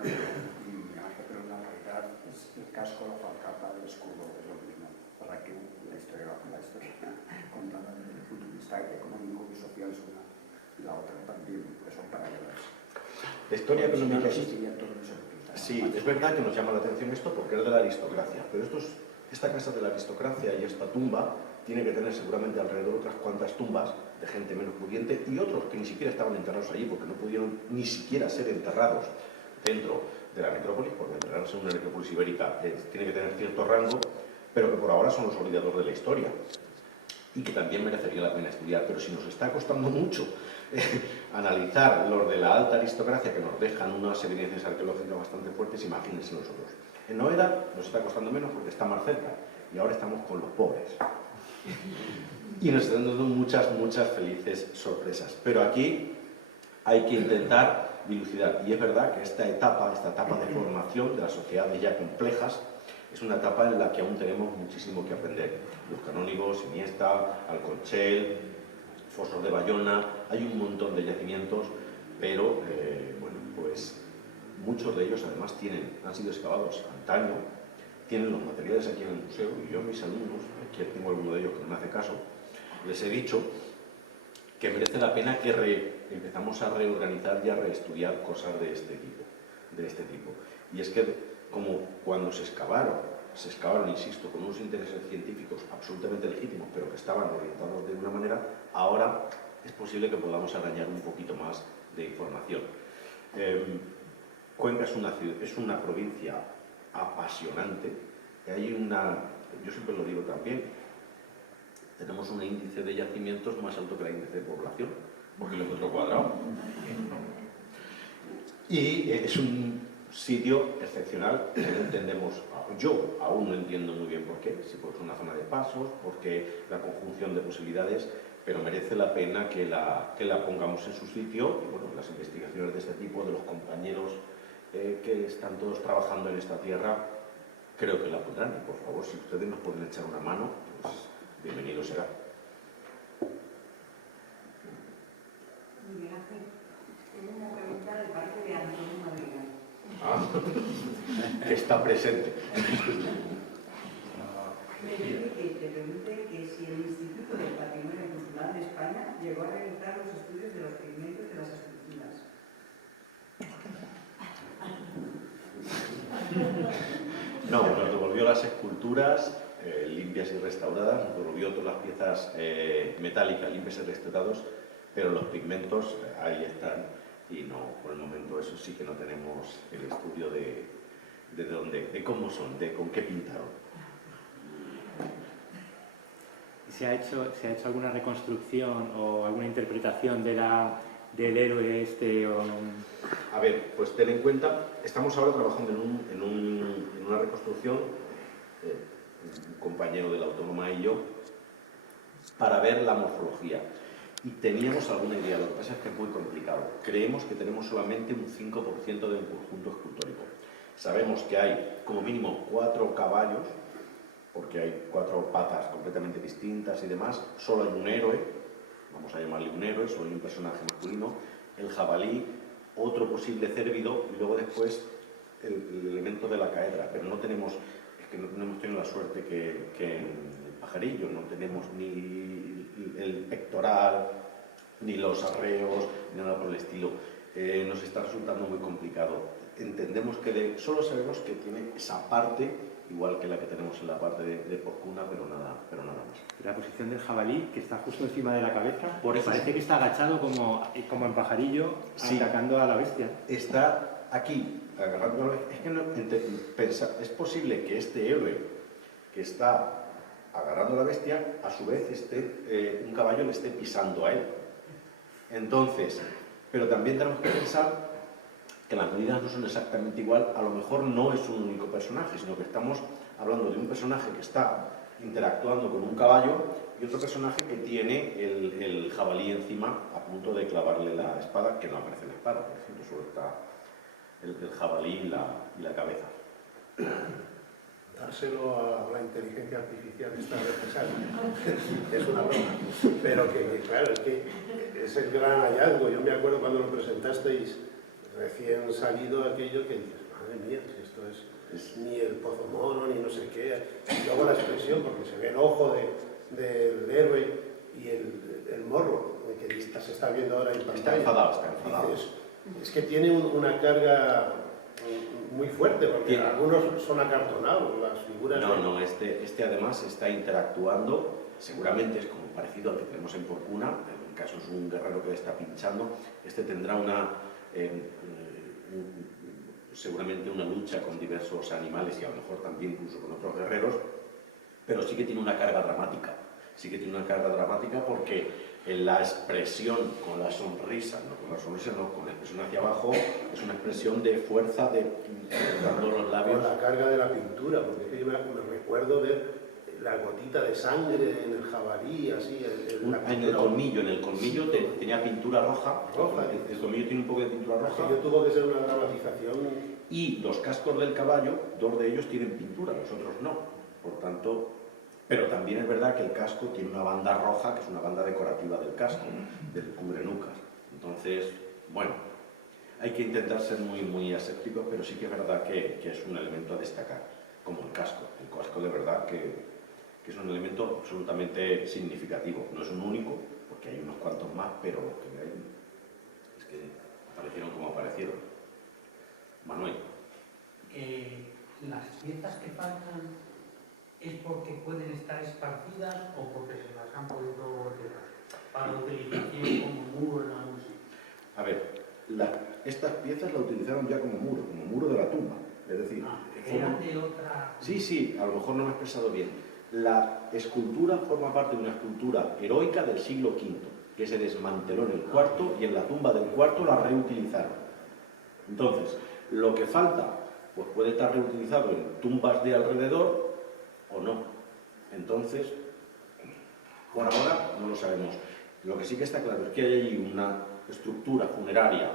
Pero en la realidad es el casco, la falcata, el escudo, es lo mismo. Para que la historia contada desde el punto de vista económico y social es una, y la otra también, pues son paralelas. La historia económica sí, es verdad que nos llama la atención esto porque es de la aristocracia, pero esta casa de la aristocracia y esta tumba tiene que tener seguramente alrededor otras cuantas tumbas de gente menos pudiente y otros que ni siquiera estaban enterrados allí porque no pudieron ni siquiera ser enterrados dentro de la necrópolis, porque enterrarse en una necrópolis ibérica tiene que tener cierto rango, pero que por ahora son los olvidadores de la historia y que también merecería la pena estudiar. Pero si nos está costando mucho analizar los de la alta aristocracia que nos dejan unas evidencias arqueológicas bastante fuertes, imagínense nosotros. En Noeda nos está costando menos porque está más cerca y ahora estamos con los pobres. Y nos están dando muchas felices sorpresas. Pero aquí hay que intentar dilucidar. Y es verdad que esta etapa de formación de las sociedades ya complejas es una etapa en la que aún tenemos muchísimo que aprender. Los canónigos, Iniesta, Alconchel, Fosos de Bayona, hay un montón de yacimientos, pero bueno, pues muchos de ellos además han sido excavados antaño, tienen los materiales aquí en el museo, y yo a mis alumnos, aquí tengo alguno de ellos que no me hace caso, les he dicho que merece la pena que empezamos a reorganizar y a reestudiar cosas de este tipo. Y es que como cuando se excavaron, insisto, con unos intereses científicos absolutamente legítimos, pero que estaban orientados de una manera, ahora es posible que podamos arañar un poquito más de información. Cuenca es una provincia apasionante. Yo siempre lo digo también, tenemos un índice de yacimientos más alto que el índice de población, por kilómetro cuadrado. Y es un sitio excepcional que no entendemos, yo aún no entiendo muy bien por qué, si porque es una zona de pasos, porque la conjunción de posibilidades, pero merece la pena que la pongamos en su sitio. Y bueno, las investigaciones de este tipo, de los compañeros que están todos trabajando en esta tierra, creo que la pondrán. Y por favor, si ustedes nos pueden echar una mano, pues bienvenido será. Miguel Ángel, tengo una pregunta de parte de Antonio Madrigal. Que está presente. Me pide que te pregunte que si el Instituto del Patrimonio Cultural Nacional de España llegó a realizar los estudios de los pigmentos de las esculturas. No, nos devolvió las esculturas limpias y restauradas, nos devolvió todas las piezas metálicas limpias y restauradas, pero los pigmentos ahí están y no, por el momento eso sí que no tenemos el estudio de dónde, de cómo son, de con qué pintaron. ¿Se ha hecho alguna reconstrucción o alguna interpretación del héroe este? A ver, pues ten en cuenta, estamos ahora trabajando en una reconstrucción, un compañero de la Autónoma y yo, para ver la morfología. Y teníamos alguna idea, lo que pasa es que es muy complicado. Creemos que tenemos solamente un 5% del conjunto escultórico. Sabemos que hay como mínimo 4 caballos, porque hay 4 patas completamente distintas y demás. Solo hay un héroe, vamos a llamarle un héroe, solo hay un personaje masculino, el jabalí, otro posible cérvido y luego después el elemento de la caedra, pero no tenemos, es que no hemos tenido la suerte que en el pajarillo, no tenemos ni el pectoral, ni los arreos, ni nada por el estilo. Nos está resultando muy complicado. Entendemos que solo sabemos que tiene esa parte, igual que la que tenemos en la parte de porcuna, pero nada más. La posición del jabalí, que está justo encima de la cabeza, Por eso parece que está agachado como en pajarillo, sí, atacando a la bestia. Está aquí, agarrando a la bestia. Es que no, es posible que este héroe que está agarrando a la bestia, a su vez un caballo le esté pisando a él. Entonces, pero también tenemos que pensar que las medidas no son exactamente igual, a lo mejor no es un único personaje, sino que estamos hablando de un personaje que está interactuando con un caballo y otro personaje que tiene el jabalí encima a punto de clavarle la espada, que no aparece la espada, por ejemplo, solo está el jabalí y la cabeza. Dárselo a la inteligencia artificial está necesario. Es una broma. Pero que claro, es que es el gran hallazgo. Yo me acuerdo cuando lo presentasteis recién salido aquello que dices, madre mía, si esto es ni el pozo mono, ni no sé qué. Y luego la expresión, porque se ve el ojo del héroe y el morro, que se está viendo ahora en pantalla. Está enfadado. Dices, es que tiene una carga muy fuerte, porque algunos son acartonados, las figuras... No, este además está interactuando, seguramente es como parecido al que tenemos en porcuna, en un caso es un guerrero que le está pinchando, este tendrá seguramente una lucha con diversos animales y a lo mejor también incluso con otros guerreros, pero sí que tiene una carga dramática. Sí que tiene una carga dramática porque la expresión con la sonrisa, con la expresión hacia abajo, es una expresión de fuerza, dando los labios. Con la carga de la pintura, porque es que yo me recuerdo ver la gotita de sangre en el jabalí, así. En el colmillo tenía pintura roja. El colmillo tiene un poco de pintura roja. Yo tuvo que ser una dramatización. Y los cascos del caballo, 2 de ellos tienen pintura, los otros no. Por tanto, pero también es verdad que el casco tiene una banda roja, que es una banda decorativa del casco, del cubrenucas. Entonces, bueno, hay que intentar ser muy, muy asépticos, pero sí que es verdad que es un elemento a destacar, como el casco. El casco de verdad que es un elemento absolutamente significativo. No es un único, porque hay unos cuantos más, pero es que aparecieron como aparecieron. Manuel. ¿Las piezas que faltan es porque pueden estar esparcidas o porque se las han podido quedar para utilización como muro en algún sitio? A ver, estas piezas la utilizaron ya como muro de la tumba. Es decir, ¿eran de otra...? Sí, a lo mejor no me he expresado bien. La escultura forma parte de una escultura heroica del siglo V, que se desmanteló en el cuarto y en la tumba del cuarto la reutilizaron. Entonces, lo que falta, pues puede estar reutilizado en tumbas de alrededor o no. Entonces, por ahora no lo sabemos. Lo que sí que está claro es que hay allí una estructura funeraria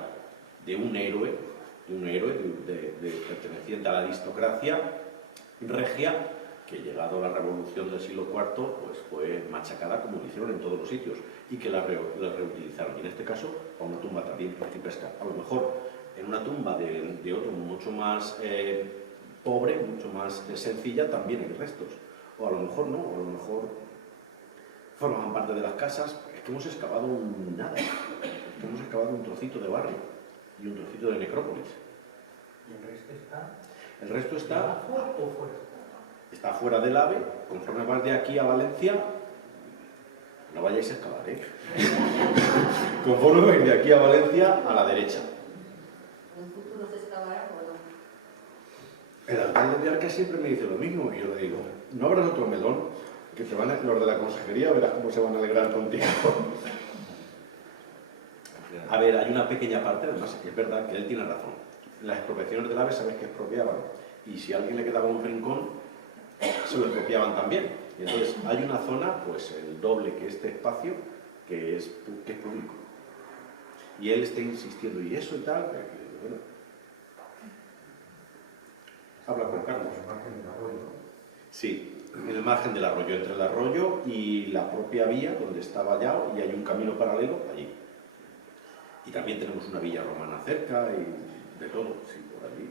de un héroe perteneciente a la aristocracia regia, que llegado a la revolución del siglo IV pues fue machacada como lo hicieron en todos los sitios y que la reutilizaron. Y en este caso, a una tumba también principesca. A lo mejor en una tumba de otro mucho más pobre, mucho más sencilla, también hay restos. O a lo mejor no, a lo mejor formaban parte de las casas. Es que hemos excavado nada, es que hemos excavado un trocito de barrio y un trocito de necrópolis. ¿Y el resto está? El resto está ¿Abajo o fuera? está fuera del AVE. Conforme vas de aquí a Valencia, no vayáis a excavar, ¿eh? Conforme vais de aquí a Valencia, a la derecha. ¿En futuro se excavará o no? El alcalde de Arca siempre me dice lo mismo, y yo le digo, no abras otro melón, que te van los de la consejería, verás cómo se van a alegrar contigo. A ver, hay una pequeña parte, además, es verdad que él tiene razón. Las expropiaciones del AVE sabes que expropiaban, y si a alguien le quedaba un rincón, se lo expropiaban también. Y entonces hay una zona, pues el doble que este espacio, que es público. Y él está insistiendo, y eso y tal, bueno. Habla con Carlos. Sí, en el margen del arroyo, entre el arroyo y la propia vía donde está vallado, y hay un camino paralelo allí. Y también tenemos una villa romana cerca y de todo, sí, por allí.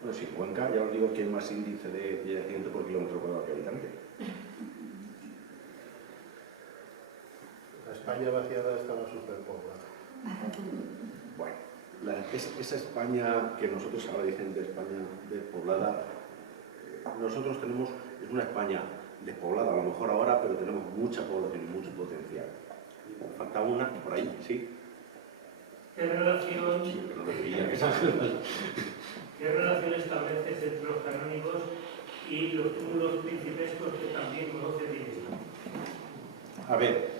Bueno, sí, Cuenca, ya os digo que hay más índice de accidente por kilómetro cuadrado que habitante. La España vaciada estaba superpoblada. Bueno, esa España que nosotros ahora dicen de España despoblada, nosotros tenemos, es una España despoblada, a lo mejor ahora, pero tenemos mucha población y mucho potencial. Falta una, por ahí, sí. ¿Qué relación, Sí, pero no debería, ¿qué relación estableces entre los canónigos y los túmulos principescos que también conoce bien? A ver,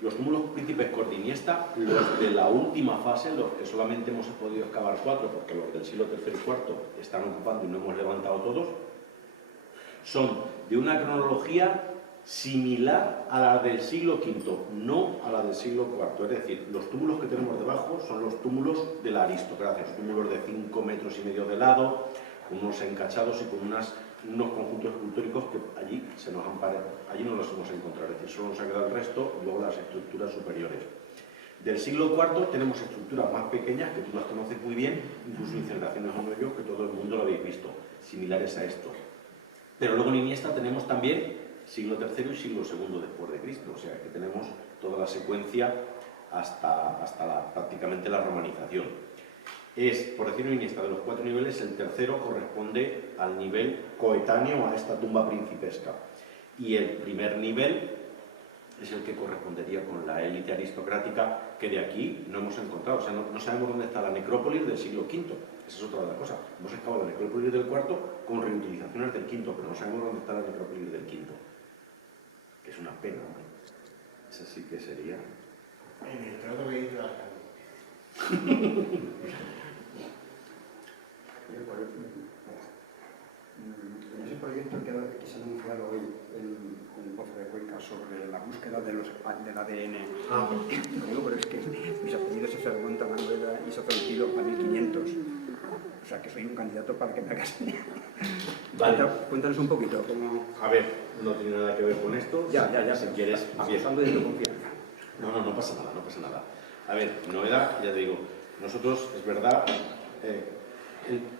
los túmulos príncipes de Iniesta, los de la última fase, los que solamente hemos podido excavar 4, porque los del siglo III y IV están ocupando y no hemos levantado todos, son de una cronología similar a la del siglo V, no a la del siglo IV. Es decir, los túmulos que tenemos debajo son los túmulos de la aristocracia, los túmulos de 5,5 metros de lado, con unos encachados y con unos conjuntos escultóricos que allí allí no los hemos encontrado, es decir, solo nos ha quedado el resto y luego las estructuras superiores. Del siglo IV tenemos estructuras más pequeñas, que tú las conoces muy bien, incluso incineraciones o yo, que todo el mundo lo habéis visto, similares a esto. Pero luego en Iniesta tenemos también siglo III y siglo II después de Cristo, o sea que tenemos toda la secuencia hasta prácticamente la romanización. Es, por decirlo en Iniesta, de los 4 niveles, el tercero corresponde al nivel coetáneo a esta tumba principesca. Y el primer nivel es el que correspondería con la élite aristocrática, que de aquí no hemos encontrado. O sea, no sabemos dónde está la necrópolis del siglo V. Esa es otra de las cosas. Hemos excavado la necrópolis del IV con reutilizaciones del V, pero no sabemos dónde está la necrópolis del V. Que es una pena, ¿no? Esa sí que sería... En el trato que hizo la En ese proyecto que se ha anunciado hoy en el Pozo de Cuenca sobre la búsqueda del ADN, pero es que mis apellidos se remontan a Noruega y se ha producido a 1500. O sea, que soy un candidato para que me hagas. Vale. Cuéntanos un poquito cómo... A ver, no tiene nada que ver con esto. Ya, Si quieres... abusando de tu confianza. No pasa nada. A ver, Noeda, ya te digo, nosotros, es verdad,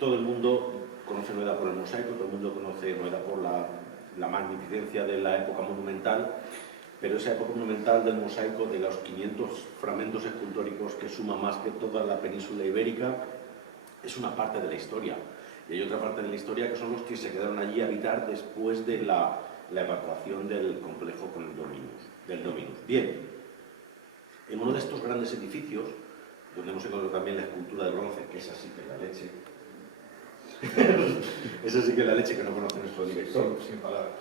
todo el mundo conoce Noeda por el mosaico, todo el mundo conoce Noeda por la magnificencia de la época monumental, pero esa época monumental del mosaico, de los 500 fragmentos escultóricos que suma más que toda la península ibérica, es una parte de la historia. Y hay otra parte de la historia que son los que se quedaron allí a habitar después de la evacuación del complejo con del Dominus. Bien, en uno de estos grandes edificios, donde hemos encontrado también la escultura de bronce, que es así que la leche, esa sí que es la leche que no conoce nuestro director, Sin palabras.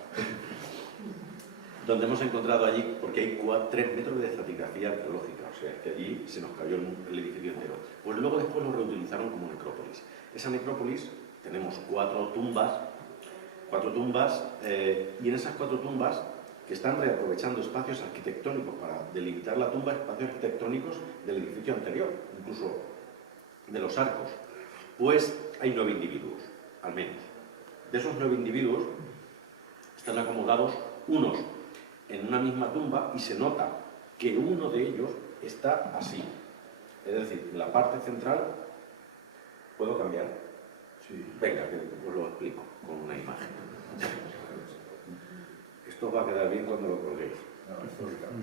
donde hemos encontrado allí, porque hay 3 metros de estratigrafía arqueológica, o sea, que allí se nos cayó el edificio entero. Pues luego después lo reutilizaron como necrópolis. Esa necrópolis tenemos 4 tumbas, y en esas 4 tumbas, que están reaprovechando espacios arquitectónicos para delimitar la tumba, espacios arquitectónicos del edificio anterior, incluso de los arcos, pues hay 9 individuos, al menos. De esos 9 individuos están acomodados unos en una misma tumba y se nota que uno de ellos está así. Es decir, la parte central... ¿Puedo cambiar? Sí. Venga, que os lo explico con una imagen. Esto Esto va a quedar bien cuando lo colguéis. No, esto es claro.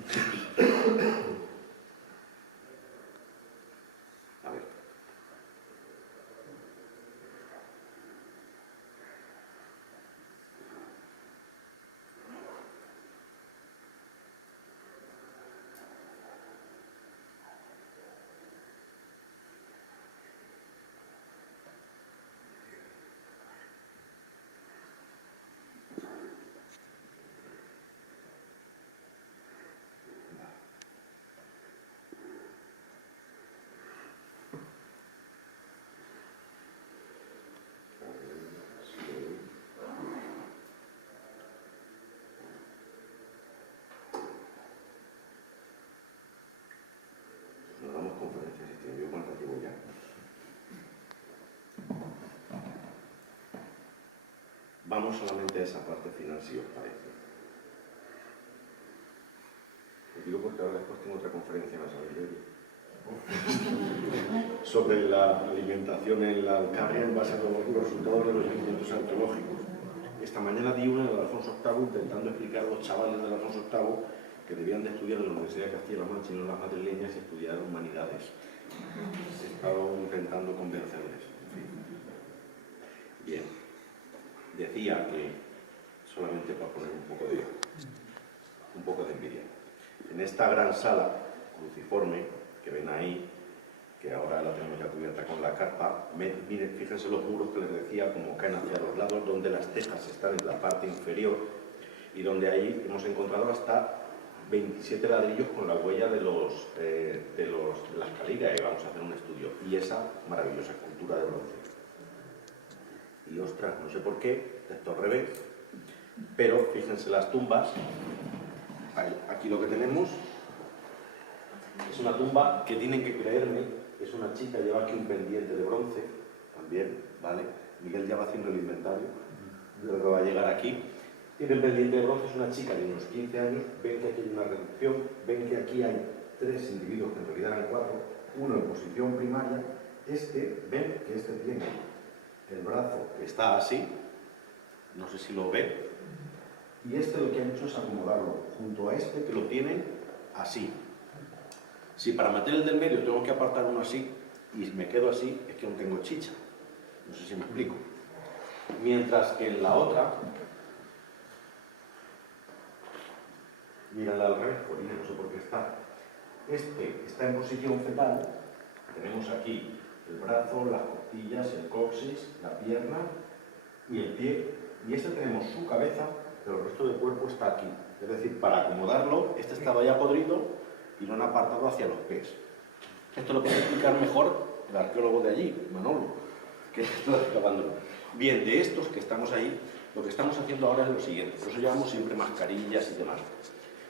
A ver. Nos damos conferencias este año. ¿Yo cuántas llevo ya? Vamos solamente a esa parte final, si os parece. Os digo porque ahora después tengo otra conferencia más adelante sobre la alimentación en la Alcarria en base a los resultados de los experimentos arqueológicos. Esta mañana di una de Alfonso VIII intentando explicar a los chavales de Alfonso VIII que debían de estudiar en la Universidad de Castilla-La Mancha y no las madrileñas y estudiar humanidades. He estado intentando convencerles. En fin. Bien. Decía que, solamente para poner un poco de envidia, en esta gran sala cruciforme que ven ahí, que ahora la tenemos ya cubierta con la carpa, miren, fíjense los muros que les decía, como caen hacia los lados, donde las tejas están en la parte inferior y donde ahí hemos encontrado hasta 27 ladrillos con la huella de las caligas, y vamos a hacer un estudio, y esa maravillosa escultura de bronce. Y ostras, no sé por qué, esto al revés, pero fíjense las tumbas. Aquí lo que tenemos es una tumba que tienen que creerme, es una chica, lleva aquí un pendiente de bronce, también, ¿vale? Miguel ya va haciendo el inventario de lo que va a llegar aquí. Tiene el pendiente de bronce, es una chica de unos 15 años, ven que aquí hay una reducción, ven que aquí hay 3 individuos, que en realidad eran 4, uno en posición primaria, ven que este tiene el brazo que está así, no sé si lo ven, y lo que han hecho es acomodarlo junto a que lo tienen así. Si para meter el del medio tengo que apartar uno así y me quedo así, es que no tengo chicha. No sé si me explico. Mientras que en la otra, mírala al revés, por no sé por qué está. Está en posición fetal, tenemos aquí el brazo, las costillas, el coxis, la pierna y el pie, y tenemos su cabeza, pero el resto del cuerpo está aquí. Es decir, para acomodarlo, estaba ya podrido y lo han apartado hacia los pies. Esto lo puede explicar mejor el arqueólogo de allí, Manolo, que está excavando. Bien, de estos que estamos ahí, lo que estamos haciendo ahora es lo siguiente. Por eso llevamos siempre mascarillas y demás.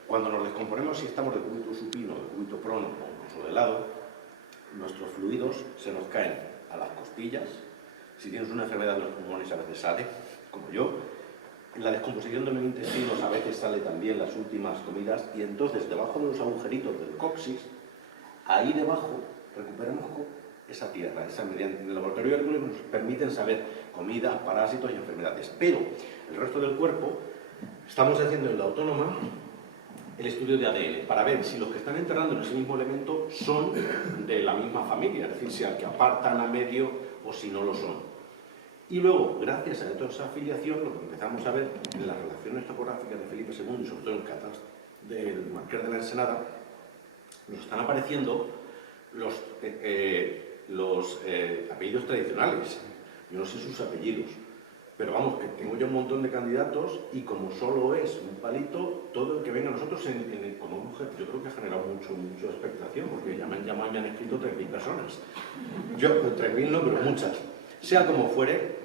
Cuando nos descomponemos, si estamos de cúbito supino, de cúbito prono o incluso de lado, nuestros fluidos se nos caen a las costillas. Si tienes una enfermedad de los pulmones a veces sale, como yo. En la descomposición de los intestinos a veces sale también las últimas comidas, y entonces debajo de los agujeritos del coxis, ahí debajo recuperamos esa tierra, mediante el laboratorio de nos permiten saber comida, parásitos y enfermedades. Pero el resto del cuerpo estamos haciendo en la autónoma el estudio de ADN para ver si los que están enterrando en ese mismo elemento son de la misma familia, es decir, si al que apartan a medio o si no lo son. Y luego, gracias a toda esa afiliación, lo que empezamos a ver en las relaciones topográficas de Felipe II y sobre todo en el catastro del Marqués de la Ensenada, nos están apareciendo los apellidos tradicionales. Yo no sé sus apellidos, pero vamos, que tengo ya un montón de candidatos y como solo es un palito, todo el que venga a nosotros con un mujer, yo creo que ha generado mucha expectación, porque ya me han llamado y me han escrito 3.000 personas. Yo, 3.000 no, pero muchas. Sea como fuere,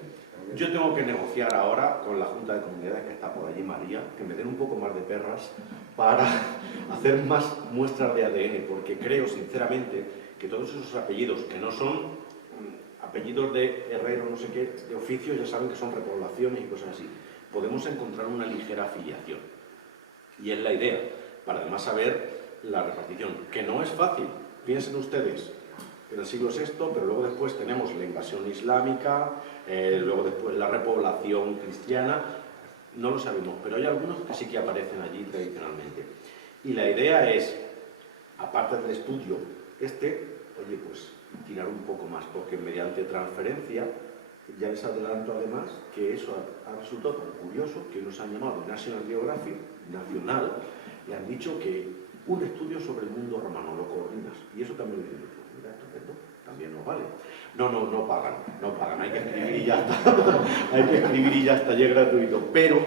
yo tengo que negociar ahora con la Junta de Comunidades que está por allí, María, que me den un poco más de perras para hacer más muestras de ADN, porque creo sinceramente que todos esos apellidos, que no son apellidos de herrero, no sé qué, de oficio, ya saben que son repoblaciones y cosas así, podemos encontrar una ligera afiliación. Y es la idea, para además saber la repartición, que no es fácil. Piensen ustedes, en el siglo VI, pero luego después tenemos la invasión islámica, luego después la repoblación cristiana. No lo sabemos, pero hay algunos que sí que aparecen allí tradicionalmente. Y la idea es, aparte del estudio, oye, pues tirar un poco más, porque mediante transferencia, ya les adelanto además que eso ha resultado tan curioso que nos han llamado National Geographic Nacional y han dicho que un estudio sobre el mundo romano lo coordinas. Y eso también lo dicen, mira, estupendo, también nos vale. No pagan, hay que escribir y ya está. Hay que escribir y ya está, y es gratuito. Pero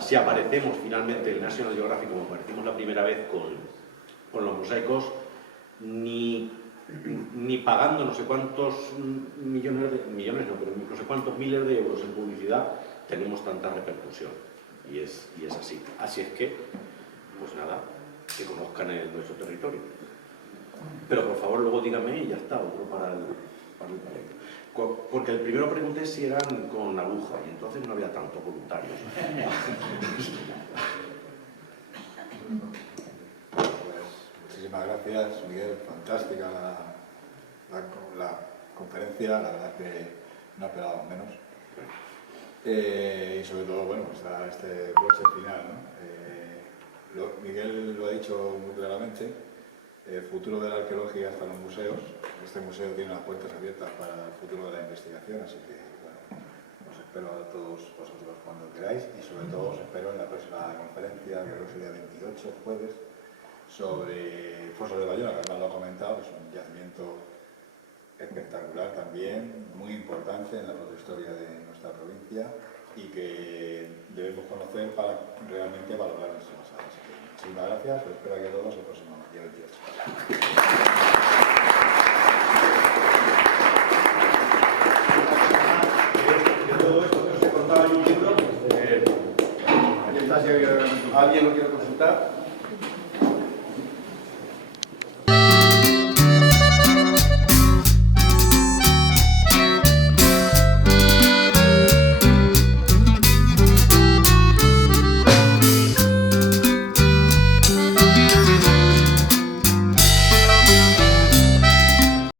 si aparecemos finalmente en el National Geographic, como aparecimos la primera vez con los mosaicos, ni pagando no sé cuántos millones no, pero no sé cuántos miles de euros en publicidad, tenemos tanta repercusión. Y es así. Así es que, pues nada, que conozcan nuestro territorio. Pero por favor luego díganme y ya está, otro para el panel. Porque el primero pregunté si eran con aguja y entonces no había tantos voluntarios. Muchísimas gracias, Miguel. Fantástica la conferencia, la verdad que no esperábamos menos. Y sobre todo, bueno, pues este broche final, ¿no? Miguel lo ha dicho muy claramente, el futuro de la arqueología está en los museos. Este museo tiene las puertas abiertas para el futuro de la investigación, así que, bueno, os espero a todos vosotros cuando queráis y sobre todo os espero en la próxima conferencia, que creo que es el día 28, jueves, sobre Fosos de Bayona, que además lo ha comentado, es un yacimiento espectacular también, muy importante en la protohistoria de nuestra provincia y que debemos conocer para realmente valorar nuestro pasado. Así que muchísimas gracias, os espero aquí a todos el próximo día 28. De todo esto que os he contado, yo entiendo, ¿alguien lo quiere consultar?